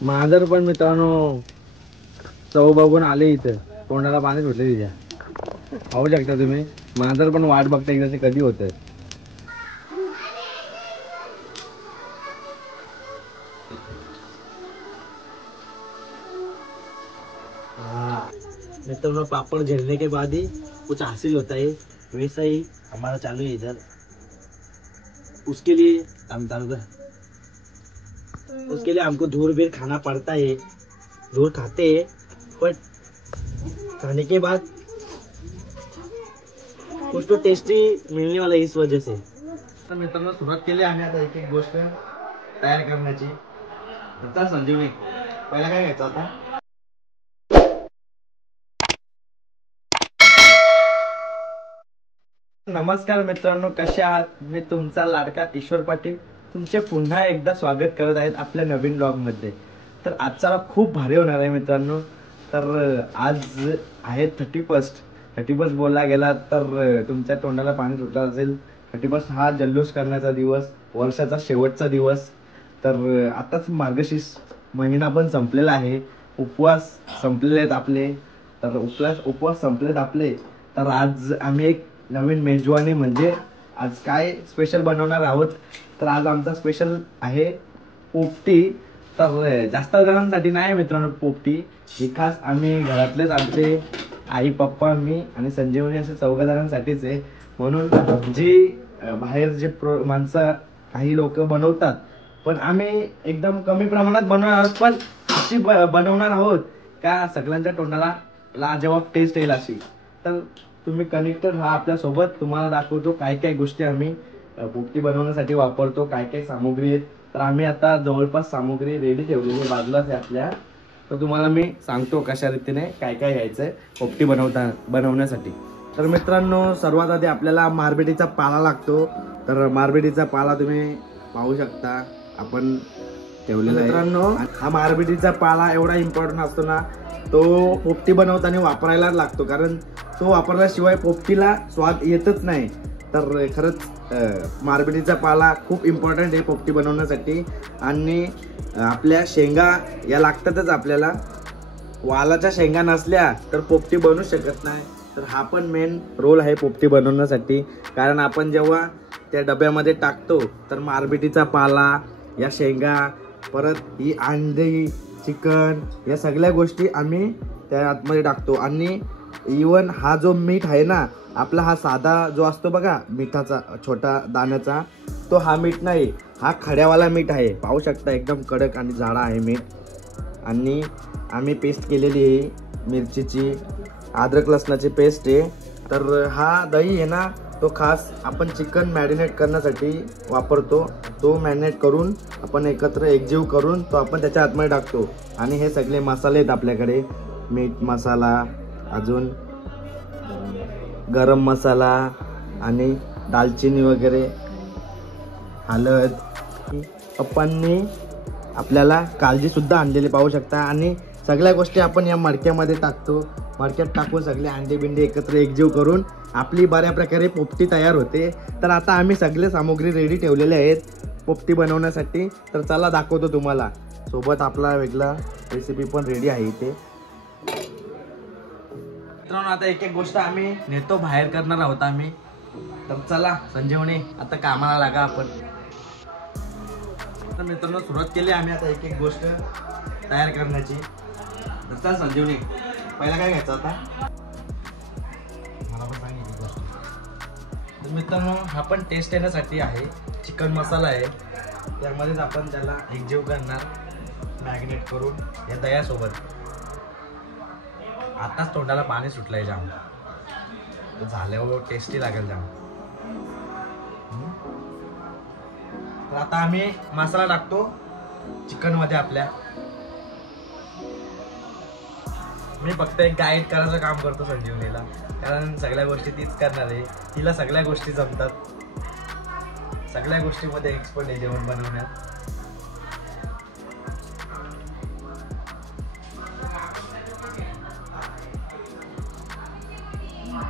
मांजर पण मित्रांनो चव बघून आले इथं, तोंडाला पाणी सुटले तिच्या। पाहू शकता तुम्ही, मांजर पण वाट बघता एकदा ते कधी होतं। मित्रों पापड़ झेलने के बाद ही कुछ हासिल होता है, वैसा ही हमारा चालू है इधर। उसके लिए हमको धूर भी खाना पड़ता है, धूर खाते हैं बट खाने के बाद कुछ तो टेस्टी मिलने वाला है इस वजह से। तर मित्रांनो सुरुवात केली आम्ही आता एक एक गोष्ट तयार करण्याची। आता संजीवनी पहिला काय घ्यायचं आता? नमस्कार मित्रांनो, कसे आहात? मी तुमचा लाडका ईश्वर पाटील तुमचे पुन्हा एकदा स्वागत करत आहेत आपल्या नवीन ब्लॉग मध्ये। तर आजचा खूप भारी होणार आहे मित्रांनो। तर आज आहे 31 बोलला गेला तर तुमच्या तोंडाला पाणी सुटत असेल। 31 हा जल्लोष करण्याचा दिवस, वर्षाचा शेवटचा दिवस। तर आताच मार्गशीर्ष महिना पण संपलेला आहे, उपवास संपलेले आहेत आपले। तर उपवास संपलेत आपले। तर आज आम्ही एक नवीन मेजवानी म्हणजे आज काय स्पेशल बनवणार आहोत, तर आज आमचा स्पेशल आहे पोपटी। तर जास्त जणांसाठी नाही मित्रांनो पोपटी, ही खास आम्ही घरातलेच आमचे आई पप्पा मी आणि संजीवनी असे 4 जणांसाठीच आहे। म्हणून जी बाहेर जे माणसं काही लोक बनवतात, पण आम्ही एकदम कमी प्रमाणात बनवणार आहोत, पण अशी बनवणार आहोत का सगळ्यांच्या तोंडाला लाजवाब टेस्ट येईल अशी। तर तुम्ही कनेक्टेड राहा आपल्या सोबत, तुम्हाला दाखवतो काय काय गोष्टी आम्ही पोपटी बनवण्यासाठी वापरतो, काय काय सामुग्री आहेत। तर आम्ही आता जवळपास सामुग्री रेडी ठेवलेली बाजूलाच आहे आपल्या। तर तुम्हाला मी सांगतो कशा रीतीने काय काय घ्यायचंय पोपटी बनवण्यासाठी। तर मित्रांनो सर्वात आधी आपल्याला मारबेटीचा पाला लागतो। तर मारबेटीचा पाला तुम्ही पाहू शकता आपण ठेवलेला आहे। मित्रांनो हा मारबेटीचा पाला एवढा इम्पॉर्टंट असतो ना, तो पोपटी बनवताना वापरायला लागतो, कारण तो वापरल्याशिवाय पोपटीला स्वाद येतच नाही। तर खरंच मारबेटीचा पाला खूप इम्पॉर्टंट आहे पोपटी बनवण्यासाठी। आणि आपल्या शेंगा या लागतातच आपल्याला, वालाच्या शेंगा नसल्या तर पोपटी बनवू शकत नाही। तर हा पण मेन रोल आहे पोपटी बनवण्यासाठी, कारण आपण जेव्हा त्या डब्यामध्ये टाकतो तर मारबेटीचा पाला, या शेंगा, परत ही अंडी, चिकन, या सगळ्या गोष्टी आम्ही त्या आतमध्ये टाकतो। आणि इवन हा जो मीठ आहे ना आपला, हा साधा जो असतो बघा मिठाचा छोटा दाण्याचा, तो हा मीठ नाही, हा खड्यावाला मीठ आहे। पाहू शकता एकदम कडक आणि जाडा आहे मीठ। आणि आम्ही पेस्ट केलेली आहे मिरचीची, अद्रक लसणाची पेस्ट आहे। तर हा दही आहे ना, तो खास आपण चिकन मॅरिनेट करण्यासाठी वापरतो। तो मॅरिनेट करून आपण एकत्र एकजीव करून तो आपण त्याच्या आतमध्ये टाकतो। आणि हे सगळे मसाले आहेत आपल्याकडे, मीठ मसाला, अजून गरम मसाला आणि दालचिनी वगैरे, हळद। पप्पांनी आपल्याला काळजी सुद्धा आणलेली पाहू शकता। आणि सगळ्या गोष्टी आपण या मडक्यामध्ये टाकतो, मडक्यात टाकून सगळे अंडे बिंडे एकत्र एकजीव करून आपली बऱ्या प्रकारे पोपटी तयार होते। तर आता आम्ही सगळे सामुग्री रेडी ठेवलेले आहेत पोपटी बनवण्यासाठी। तर चला दाखवतो तुम्हाला, सोबत आपला वेगळा रेसिपी पण रेडी आहे इथे। मित्रांनो आता एक एक गोष्ट आम्ही नेतो बाहेर करणार आहोत आम्ही। तर चला संजीवनी आता कामाला लागा आपण। तर मित्रांनो सुरुवात केली आम्ही आता एक एक गोष्ट तयार करण्याची। तर चल संजीवनी पहिला काय घ्यायचं आता? मला पण सांगितली गोष्ट। तर मित्रांनो हा पण टेस्ट येण्यासाठी आहे, चिकन मसाला आहे, त्यामध्येच आपण त्याला एकजीव करणार मॅरिनेट करून या दह्यासोबत। आताच तोंडाला पाणी सुटलंय जाम, तर झाल्यावर टेस्टी लागेल जाम। तर आता आम्ही मसाला टाकतो चिकन मध्ये आपल्या। मी फक्त एक गाईड करायचं काम करतो संजीवनीला, कारण सगळ्या गोष्टी तीच करणार आहे, तिला सगळ्या गोष्टी जमतात, सगळ्या गोष्टीमध्ये एक्सपर्ट आहे जेवण बनवण्यात।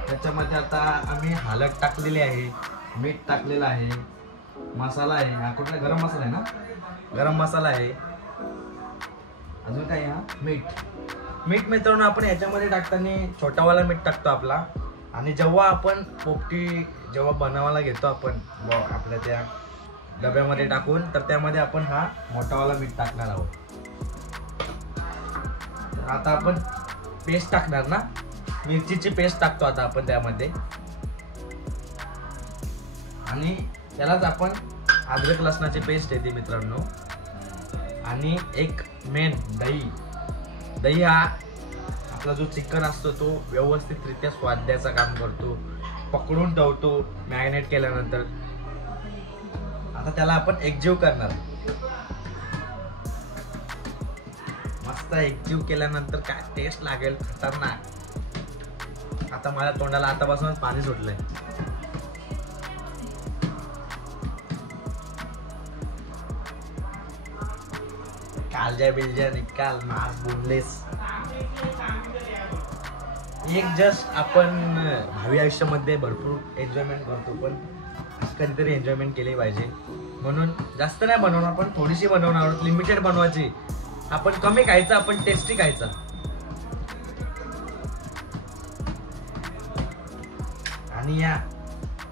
त्याच्यामध्ये आता आम्ही हळद टाकलेली आहे, मीठ टाकलेलं आहे, मसाला आहे, हा कुठला गरम मसाला आहे ना, गरम मसाला आहे, अजून काय हा मीठ. मीठ मित्रांनो आपण याच्यामध्ये टाकताना छोटावाला मीठ टाकतो आपला. आणि जेव्हा आपण पोपटी जेव्हा बनवायला घेतो आपण आपल्या त्या डब्यामध्ये टाकून, तर त्यामध्ये आपण हा मोठावाला मीठ टाकणार आहोत. आता आपण पेस्ट टाकणार ना, मिरचीची पेस्ट टाकतो आता आपण त्यामध्ये. आणि त्यालाच आपण अद्रक लसणाची पेस्ट येते मित्रांनो. आणि एक मेन दही. दही हा आपला जो चिकन असतो तो व्यवस्थितरित्या स्वाद द्यायचं काम करतो, पकडून ठेवतो मॅरिनेट केल्यानंतर. आता त्याला आपण एकजीव करणार. मस्त एकजीव केल्यानंतर काय टेस्ट लागेल, खतरनाक. आता माझ्या तोंडाला आतापासूनच पाणी सुटलंय. कालजा बिलजा निकाल, मास बोनलेस. एक जस्ट आपण भावी आयुष्यामध्ये भरपूर एन्जॉयमेंट करतो, पण कधीतरी एन्जॉयमेंट केली पाहिजे. म्हणून जास्त नाही बनवणार, पण थोडीशी बनवणार आहोत, लिमिटेड बनवायची. आपण कमी खायचं, आपण टेस्टी खायचं. आणि या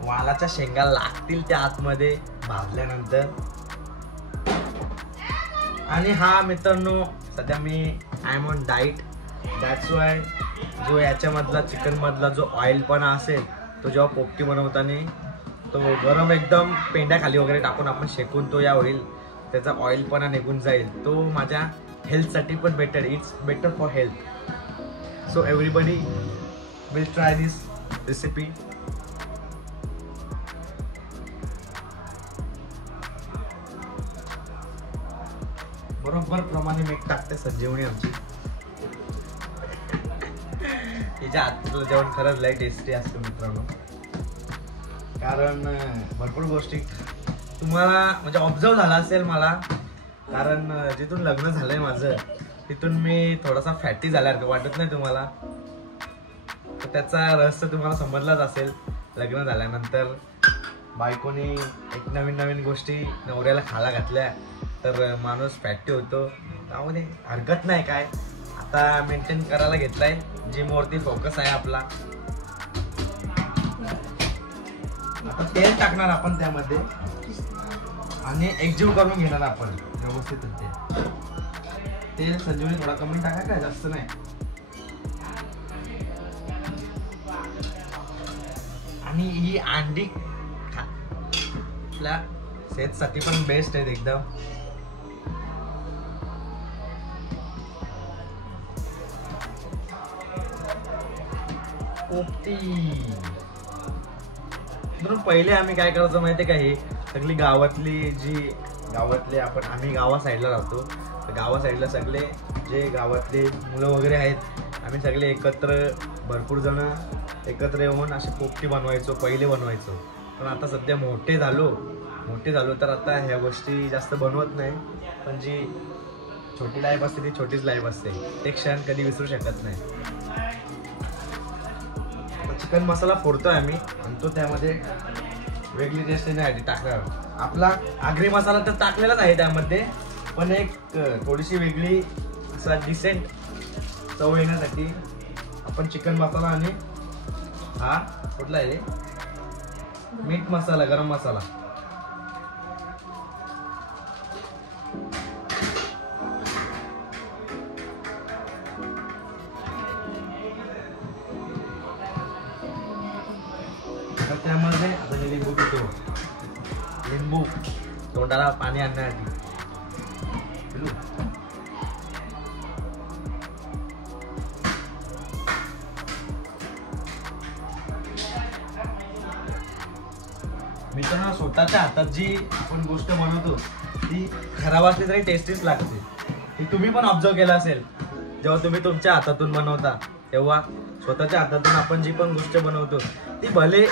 वालाच्या शेंगा लागतील त्या आतमध्ये भाजल्यानंतर. आणि हा मित्रांनो सध्या मी I am on diet, that's why जो याच्यामधला चिकन मधला जो ऑइल पण असेल तो जेव्हा पोपटी बनवताना तो गरम एकदम पेंड्याखाली वगैरे टाकून आपण शेकून तो या होईल, त्याचा ऑइल पण निघून जाईल. तो माझ्या हेल्थसाठी पण better, it's better for health. So everybody will try this recipe. बरोबर प्रमाणे मीठ टाकते संजीवनी आमची. तिच्या हातचं जेवण खरंच लय टेस्टी असतं मित्रांनो. कारण भरपूर गोष्टी तुम्हाला म्हणजे ऑब्झर्व झाला असेल मला, कारण जिथून लग्न झालंय माझं तिथून मी थोडासा फॅटी झाल्यासारखं वाटत नाही तुम्हाला. तर त्याचा रहस्य तुम्हाला समजलाच असेल. लग्न झाल्यानंतर बायकोनी एक नवीन नवीन गोष्टी नवऱ्याला खायला घातल्या तर माणूस फॅटी होतो. त्यामध्ये हरकत नाही काय. आता मेंटेन करायला घेतलाय, जिमवरती फोकस आहे आपला. आता तेल टाकणार आपण त्यामध्ये आणि एकजीव करून घेणार आपण व्यवस्थित. तेल संजीवनी थोडा कमी टाका, काय जास्त नाही. आणि ही अंडी आपल्या सेहतसाठी पण बेस्ट आहेत एकदम. पोपटी पहिले आम्ही काय करायचो माहितीये का, ही सगळी गावातले आपण आम्ही गावा साईडला राहतो. तर गावा साईडला सगळे जे गावातले मुलं वगैरे आहेत आम्ही सगळे एकत्र भरपूर जण एकत्र येऊन अशी पोपटी बनवायचो, पहिले बनवायचो. पण आता सध्या मोठे झालो तर आता ह्या गोष्टी जास्त बनवत नाही. पण जी छोटी लाईफ असते ती छोटीच लाईफ असते, ते क्षण कधी विसरू शकत नाही. चिकन मसाला फोडतोय आम्ही आणि तो त्यामध्ये वेगळी टेस्ट येण्यासाठी टाकणार. आपला आगरी मसाला तर टाकलेलाच आहे त्यामध्ये, पण एक थोडीशी वेगळी असा डिसेंट चव येण्यासाठी आपण चिकन मसाला आणि हा कुठला आहे मीठ मसाला, गरम मसाला. त्यामध्ये आता लिंबू पितो, लिंबू तोंडाला पाणी आणण्यासाठी. मित्रांनो स्वतःच्या हातात जी आपण गोष्ट बनवतो ती खराब असली तरी टेस्टीच लागते. हे तुम्ही पण ऑब्झर्व केलं असेल. जेव्हा तुम्ही तुमच्या हातातून बनवता तेव्हा स्वतःच्या हातातून आपण जी पण गोष्ट बनवतो ती भले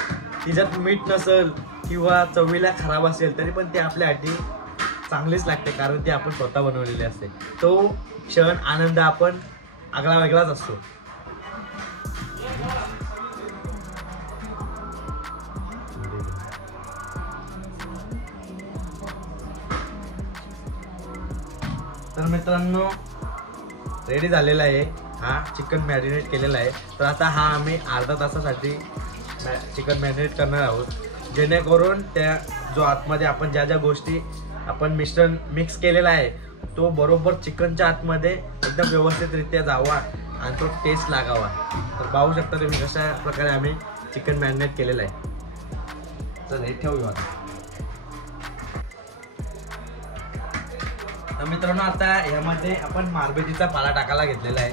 तिच्यात मीठ नसेल किंवा चवीला खराब असेल तरी पण ती आपल्यासाठी चांगलीच लागते, कारण ती आपण स्वतः बनवलेली असते. तो क्षण आनंद आपण आगळा वेगळाच असतो. तर मित्रांनो रेडी झालेला आहे. हा चिकन मॅरिनेट केलेला आहे. तर आता हा आम्ही अर्धा तासासाठी चिकन मॅरिनेट करणार आहोत, जेणेकरून त्या जो आतमध्ये आपण ज्या ज्या गोष्टी आपण मिश्रण मिक्स केलेला आहे तो बरोबर चिकनच्या आतमध्ये एकदम व्यवस्थितरित्या जावा आणि तो टेस्ट लागावा. तर पाहू शकता तुम्ही कशा प्रकारे आम्ही चिकन मॅरिनेट केलेलं आहे. चल हे ठेवूया. तर मित्रांनो आता यामध्ये आपण मारबेटीचा पाला टाकायला घेतलेला आहे,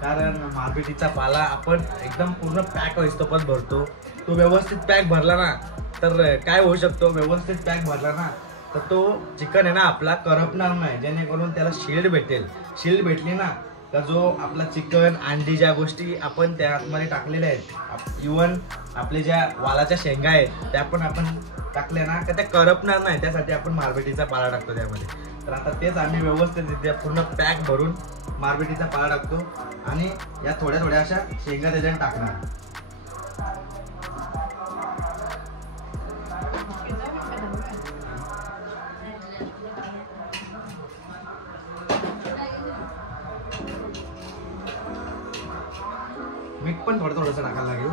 कारण मारबेटीचा पाला आपण एकदम पूर्ण पॅक होईस्तोपर्यंत भरतो. तो व्यवस्थित पॅक भरला ना तर काय होऊ शकतो, व्यवस्थित पॅक भरला ना तर तो चिकन आहे ना आपला करपणार नाही, जेणेकरून त्याला शील्ड भेटेल. शील्ड भेटली ना तर जो आपला चिकन अंडी ज्या गोष्टी आपण त्या आतमध्ये टाकलेल्या आहेत, इवन आपले ज्या वालाच्या शेंगा आहेत त्या पण आपण टाकल्या ना तर त्या करपणार नाही. त्यासाठी आपण मारबेटीचा पाला टाकतो त्यामध्ये. तर आता तेच आम्ही व्यवस्थितरित्या पूर्ण पॅक भरून मारबेटीचा पाला टाकतो आणि या थोड्या थोड्या अशा शेंगा त्याच्यात टाकणार. मीठ पण थोडं थोडंसं टाकायला लागेल.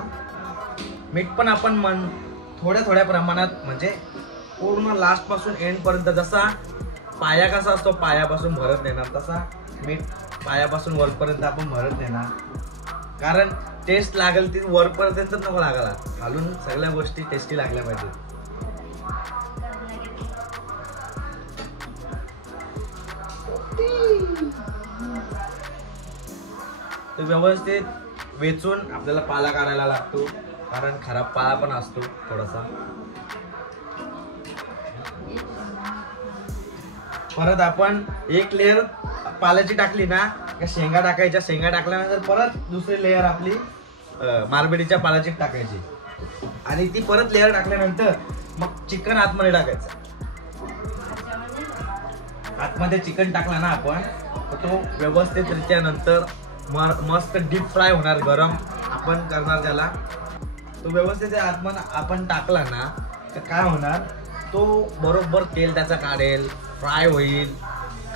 मीठ पण आपण थोड्या थोड्या प्रमाणात, म्हणजे पूर्ण लास्ट पासून एंड पर्यंत. जसा पाया कसा असतो पायापासून भरत नेणार, तसा मीठ पायापासून वरपर्यंत आपण भरत नेणार. कारण टेस्ट लागेल ती वरपर्यंत नको लागायला, घालून सगळ्या गोष्टी टेस्टी लागल्या पाहिजे. तो व्यवस्थित वेचून आपल्याला पाला काढायला लागतो, कारण खराब पाला पण असतो थोडासा. परत आपण एक लेअर पाल्याची टाकली ना, शेंगा टाकायच्या. शेंगा टाकल्यानंतर परत दुसरी लेअर आपली मारबेटीच्या पाल्याची टाकायची आणि ती परत लेअर टाकल्यानंतर मग चिकन आतमध्ये टाकायचं. आतमध्ये चिकन टाकला ना आपण तर तो व्यवस्थितरित्या नंतर मस्त डीप फ्राय होणार. गरम आपण करणार त्याला. तो व्यवस्थित आतमध्ये आपण टाकला ना तर काय होणार, तो बरोबर तेल त्याचा काढेल, फ्राय होईल,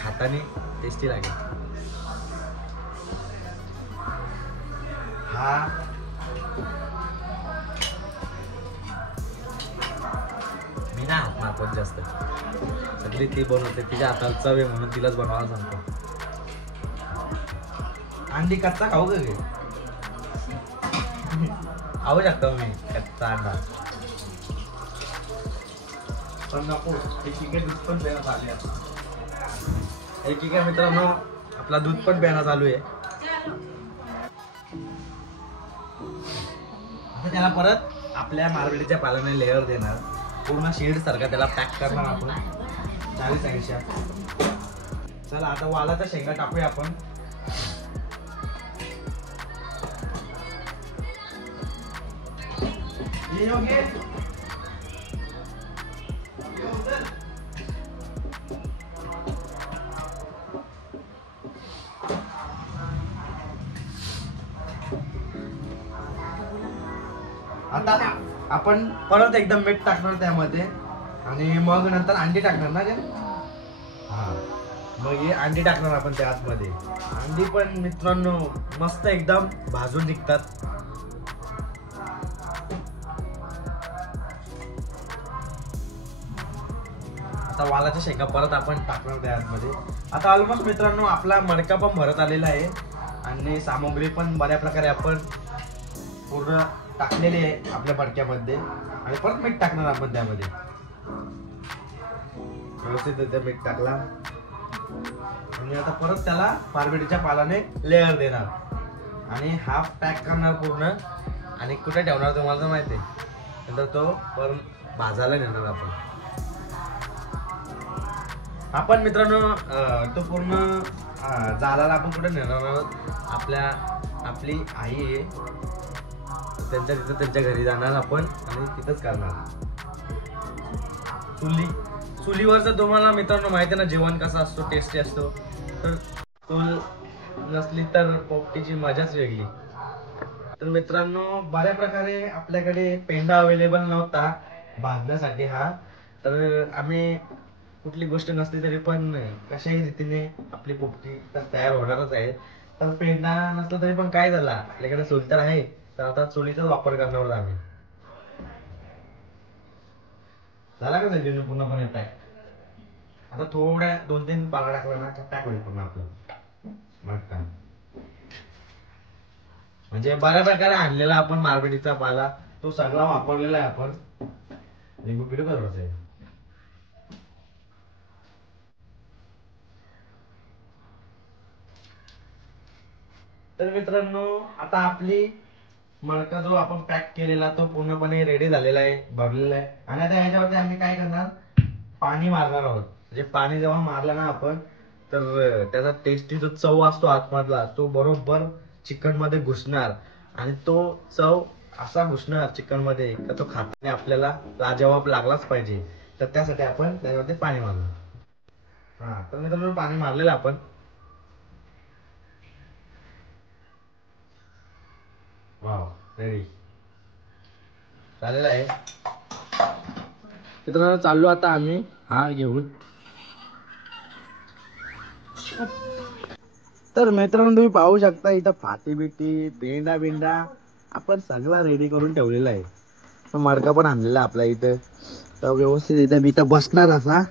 खाताना टेस्टी लागेल. हा मी ना हात मारत जास्त, सगळी ती बनवते, तिच्या हाताला चव आहे म्हणून तिलाच बनवायला सांगतो. अंडी कच्चा खाऊ का घे, खाऊ शकतो मी कच्चा अंडा, पण नको. एकीकडे दूध पण प्यायला चालू आहे. एकीकडे मित्रांनो आपला दूध पण प्यायला चालू आहे. आता त्याला परत आपल्या मारबेटीच्या पाल्याने लेअर देणार, पूर्ण शीड सारखा त्याला पॅक करणार आपण 40-50. चला आता वालाचा शेंगा टाकूया आपण. आता आपण परत एकदम मीठ टाकणार त्यामध्ये आणि मग नंतर अंडी टाकणार ना ते. हा मग हे अंडी टाकणार आपण त्या आतमध्ये. अंडी पण मित्रांनो मस्त एकदम भाजून निघतात. आता वालाच्या शेंगा परत आपण टाकणार त्या आतमध्ये. आता ऑलमोस्ट मित्रांनो आपला मडका पण भरत आलेला आहे आणि सामग्री पण बऱ्या प्रकारे आपण पूर्ण टाकलेली आहे आपल्या मडक्यामध्ये. आणि परत मीठ टाकणार आपण त्यामध्ये. व्यवस्थित मीठ टाकला आणि आता परत त्याला मारबेटीच्या पालाने लेअर देणार आणि हाफ पॅक करणार पूर्ण. आणि कुठे ठेवणार तुम्हाला तर माहिती आहे, नंतर तो परत भाजायला नेणार आपण मित्रांनो. तो पूर्ण जाळाला आपण कुठे नेणार आहोत, आपली आई आहे त्यांच्या घरी जाणार आपण आणि तिथंच करणार. चुलीवरचं तुम्हाला मित्रांनो माहिती आहे ना जेवण कसं असतो, टेस्टी असतो. तर चूल नसली तर पोपटीची मजाच वेगळी. तर मित्रांनो बऱ्या प्रकारे आपल्याकडे पेंडा अवेलेबल नव्हता भाजण्यासाठी हा. तर आम्ही कुठली गोष्ट नसली तरी पण कशाही रीतीने आपली पोपटी तर तयार होणारच आहे. तर पेंडा नसला तरी पण काय झाला, आपल्याकडे चूल तर आहे, तर आता चुलीचाच वापर करणार आहोत आम्ही. झाला का संजीवनी पूर्णपणे पॅक? आता थोड्या 2-3 पाला टाकला ना तर पॅक होईल पूर्ण आपलं मटका. म्हणजे बऱ्या प्रकारे आणलेला आपण मार्केटचा पाला तो सगळा वापरलेला आहे आपण. लिंबू पिढी बरोबर आहे. तर मित्रांनो आता आपली मडका जो आपण पॅक केलेला तो पूर्णपणे रेडी झालेला आहे, भरलेला आहे. आणि आता ह्याच्यावरती आम्ही काय करणार, पाणी मारणार आहोत. म्हणजे पाणी जेव्हा मारलं ना आपण तर त्याचा टेस्टी जो चव असतो आतमधला तो बरोबर चिकन मध्ये घुसणार आणि तो चव असा घुसणार चिकन मध्ये का तो खाताना आपल्याला लाजवाब लागलाच पाहिजे. तर त्यासाठी आपण त्याच्यावरती पाणी मारलं. हा तर मित्रांनो पाणी मारलेलं आपण. वाव रेडी झालेलं आहे. मित्रांनो चाललो आता आम्ही हा घेऊन. तर मित्रांनो तुम्ही पाहू शकता इथं फाटी बिटी पेंडा बिंडा आपण सगळा रेडी करून ठेवलेला आहे. मडका पण आणलेला आपल्या इथं. तर व्यवस्थित इथं मी इथं बसणार असा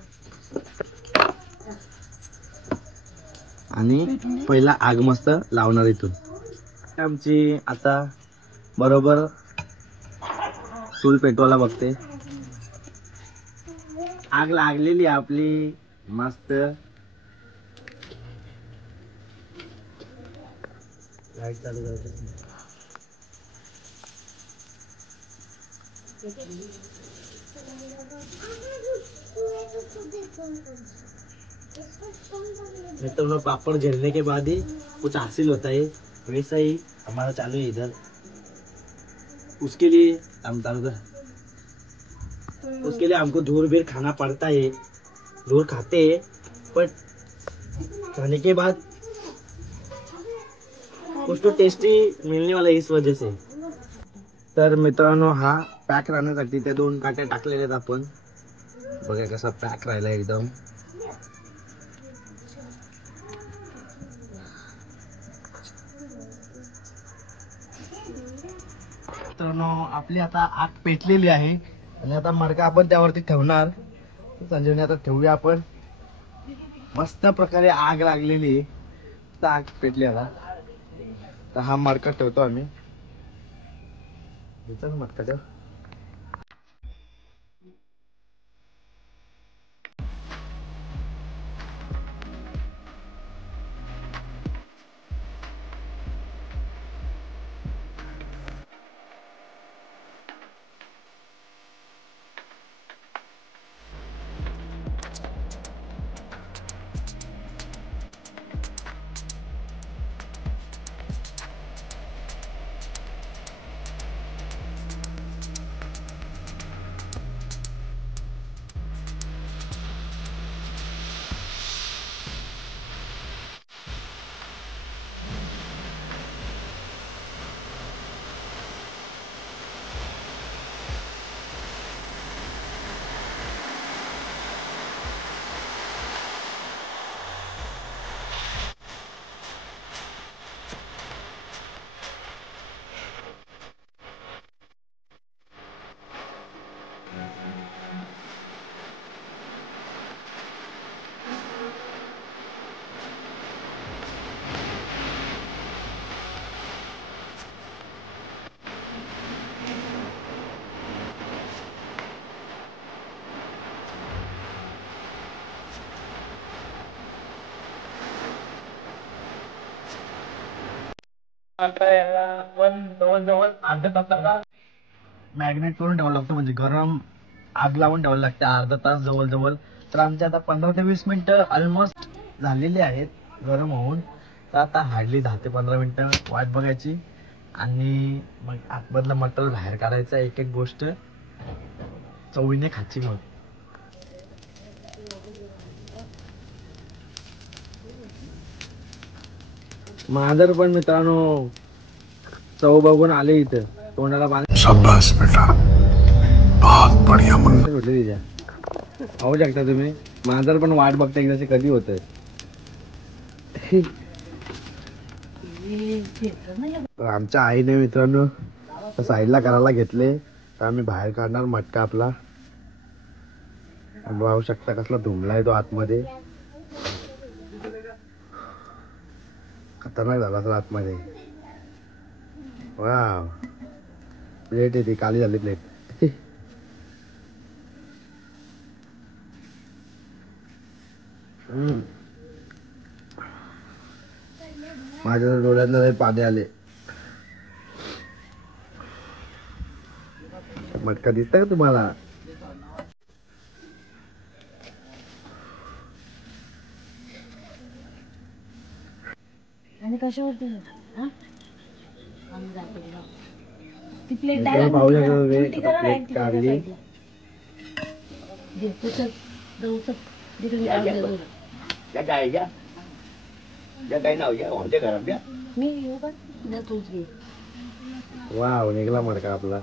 आणि पहिला आग मस्त लावणार इथून. आमची आता बरोबर चूल पेटवायला बघते. आग लागलेली आपली मस्त. लाईट चालू करते. मित्रों पापड़ झेलने के बाद ही कुछ हासिल होता है, वैसा ही हमारा चालू है इधर. उसके लिए हम उसके लिए हमको धूर भी खाना पड़ता है. धूर खाते हैं पर खाने के बाद कुछ तो टेस्टी मिलने वाला है इस वजह से. तर मित्रांनो हा पॅक राहण्यासाठी ते 2 काट्या टाकलेल्या आहेत आपण. बघा कसा पॅक राहिला एकदम. मित्रांनो आपली आता आग पेटलेली आहे आणि आता मडका आपण त्यावरती ठेवणार. संजीवनी आता ठेवूया आपण. मस्त प्रकारे आग लागलेली आहे. आग पेटली आता. तर हा मडका ठेवतो आम्ही. मडका ठेव. जवळ अर्धा तासाला मॅग्नेट करून ठेवावं लागतं. म्हणजे गरम आग लावून ठेवावं लागते अर्धा तास जवळ. तर आमचे आता 15 ते 20 मिनिटं ऑलमोस्ट झालेली आहेत गरम होऊन. तर आता हार्डली 10 ते 15 मिनिटं वाट बघायची आणि मग आतमधलं मटेरियल बाहेर काढायचं. एक एक गोष्ट चवीने खायची. मग मांजर पण मित्रांनो चव बघून आले इथं तोंडाला पाणी. शाबाश बेटा बहुत बढ़िया मुन्ना भेटले तिच्या. पाहू शकता तुम्ही मांजर पण वाट बघता एकदाची कधी होत. तर आमच्या आईने मित्रांनो साईडला करायला घेतले, तर आम्ही बाहेर काढणार मटका आपला. पाहू शकता कसला धुमलाय तो आतमध्ये, खतरनाक झाला तो आतमध्ये. वाव, प्लेट आहे ती काली झाली प्लेट. माझ्या डोळ्यातलं पाणी आले. मटका दिसत का तुम्हाला? आणि कशावर पाहू शकता प्लेट काढली. वाव, निघाला मडका आपला.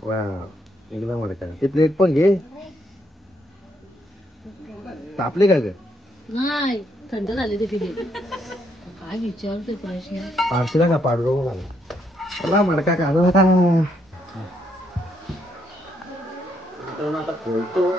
वाव, निघाला मडका. ते प्लेट पण घे. तापले का ग? नाही, थंड झाले ते पिले. काय विचारतोय प्रश्न? पार्टीला का पाडू मला मडका काढला. आता खोलतो.